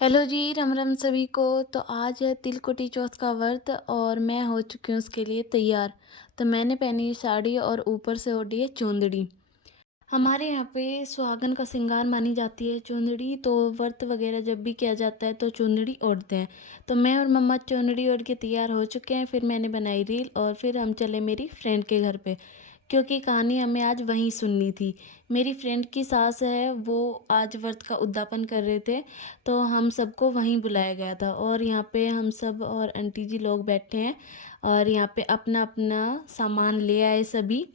Hello जी, राम राम सभी को। तो आज है तिलकुटी चौथ का व्रत और मैं हो चुकी हूँ उसके लिए तैयार। तो मैंने पहनी है साड़ी और ऊपर से ओढ़ी है चुंदड़ी। हमारे यहाँ पे सुहागन का श्रृंगार मानी जाती है चुंदड़ी। तो व्रत वगैरह जब भी किया जाता है तो चुंदड़ी ओढ़ते हैं। तो मैं और मम्मा चुंदड़ी ओढ़ के तैयार हो चुके हैं। फिर मैंने बनाई रील और फिर हम चले मेरी फ्रेंड के घर पे, क्योंकि कहानी हमें आज वहीं सुननी थी। मेरी फ्रेंड की सास है, वो आज व्रत का उद्यापन कर रहे थे। तो हम सबको वहीं बुलाया गया था और यहाँ पे हम सब और आंटी जी लोग बैठे हैं और यहाँ पे अपना अपना सामान ले आए सभी।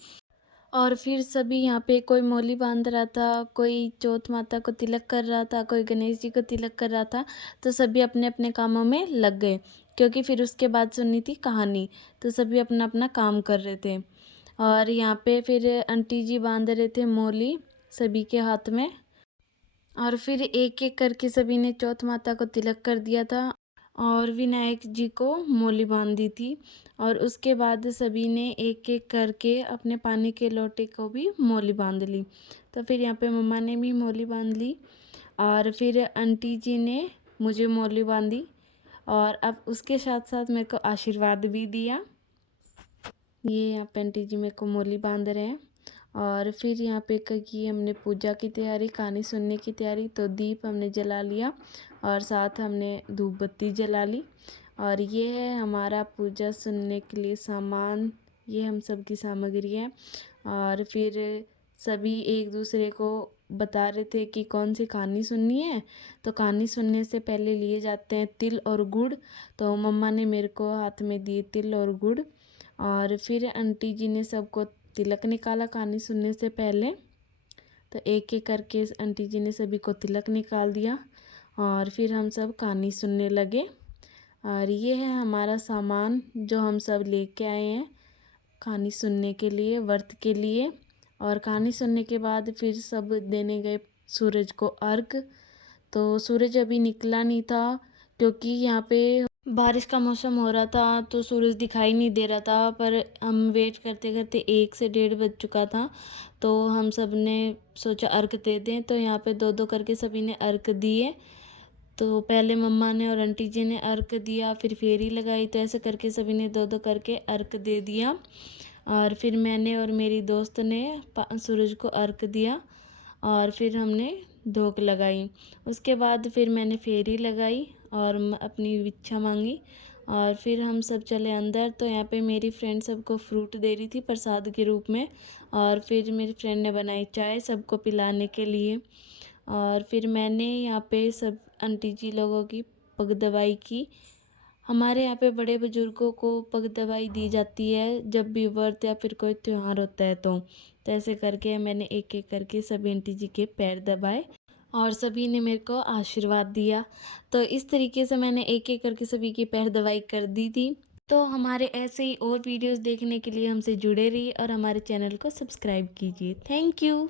और फिर सभी यहाँ पे कोई मौली बांध रहा था, कोई चौथ माता को तिलक कर रहा था, कोई गणेश जी को तिलक कर रहा था। तो सभी अपने अपने कामों में लग गए, क्योंकि फिर उसके बाद सुननी थी कहानी। तो सभी अपना अपना काम कर रहे थे और यहाँ पे फिर आंटी जी बांध रहे थे मौली सभी के हाथ में। और फिर एक एक करके सभी ने चौथ माता को तिलक कर दिया था और विनायक जी को मौली बांध दी थी। और उसके बाद सभी ने एक एक करके अपने पानी के लोटे को भी मौली बांध ली। तो फिर यहाँ पे मम्मा ने भी मौली बांध ली और फिर आंटी जी ने मुझे मौली बांधी और अब उसके साथ साथ मेरे को आशीर्वाद भी दिया। ये यहाँ पे आंटी जी मेरे को मौली बांध रहे हैं। और फिर यहाँ पे की हमने पूजा की तैयारी, कहानी सुनने की तैयारी। तो दीप हमने जला लिया और साथ हमने धूप बत्ती जला ली। और ये है हमारा पूजा सुनने के लिए सामान, ये हम सब की सामग्री है। और फिर सभी एक दूसरे को बता रहे थे कि कौन सी कहानी सुननी है। तो कहानी सुनने से पहले लिए जाते हैं तिल और गुड़। तो मम्मा ने मेरे को हाथ में दिए तिल और गुड़ और फिर आंटी जी ने सबको तिलक निकाला कहानी सुनने से पहले। तो एक एक करके आंटी जी ने सभी को तिलक निकाल दिया और फिर हम सब कहानी सुनने लगे। और ये है हमारा सामान जो हम सब लेके आए हैं कहानी सुनने के लिए, व्रत के लिए। और कहानी सुनने के बाद फिर सब देने गए सूरज को अर्घ। तो सूरज अभी निकला नहीं था, क्योंकि यहाँ पे बारिश का मौसम हो रहा था तो सूरज दिखाई नहीं दे रहा था। पर हम वेट करते करते 1 से 1:30 बज चुका था। तो हम सब ने सोचा अर्घ दे दें। तो यहाँ पे दो दो करके सभी ने अर्घ दिए। तो पहले मम्मा ने और आंटी जी ने अर्घ दिया, फिर फेरी लगाई। तो ऐसे करके सभी ने दो दो करके अर्घ दे दिया। और फिर मैंने और मेरी दोस्त ने सूरज को अर्घ दिया और फिर हमने धोक लगाई। उसके बाद फिर मैंने फेरी लगाई और अपनी इच्छा मांगी और फिर हम सब चले अंदर। तो यहाँ पे मेरी फ्रेंड सबको फ्रूट दे रही थी प्रसाद के रूप में। और फिर मेरी फ्रेंड ने बनाई चाय सबको पिलाने के लिए। और फिर मैंने यहाँ पे सब आंटी जी लोगों की पग दबाई की। हमारे यहाँ पे बड़े बुजुर्गों को पग दबाई दी जाती है जब भी व्रत या फिर कोई त्यौहार होता है। तो ऐसे करके मैंने एक एक करके सभी आंटी जी के पैर दबाए और सभी ने मेरे को आशीर्वाद दिया। तो इस तरीके से मैंने एक एक करके सभी की पैर दबाई कर दी थी। तो हमारे ऐसे ही और वीडियोस देखने के लिए हमसे जुड़े रहिए और हमारे चैनल को सब्सक्राइब कीजिए। Thank you.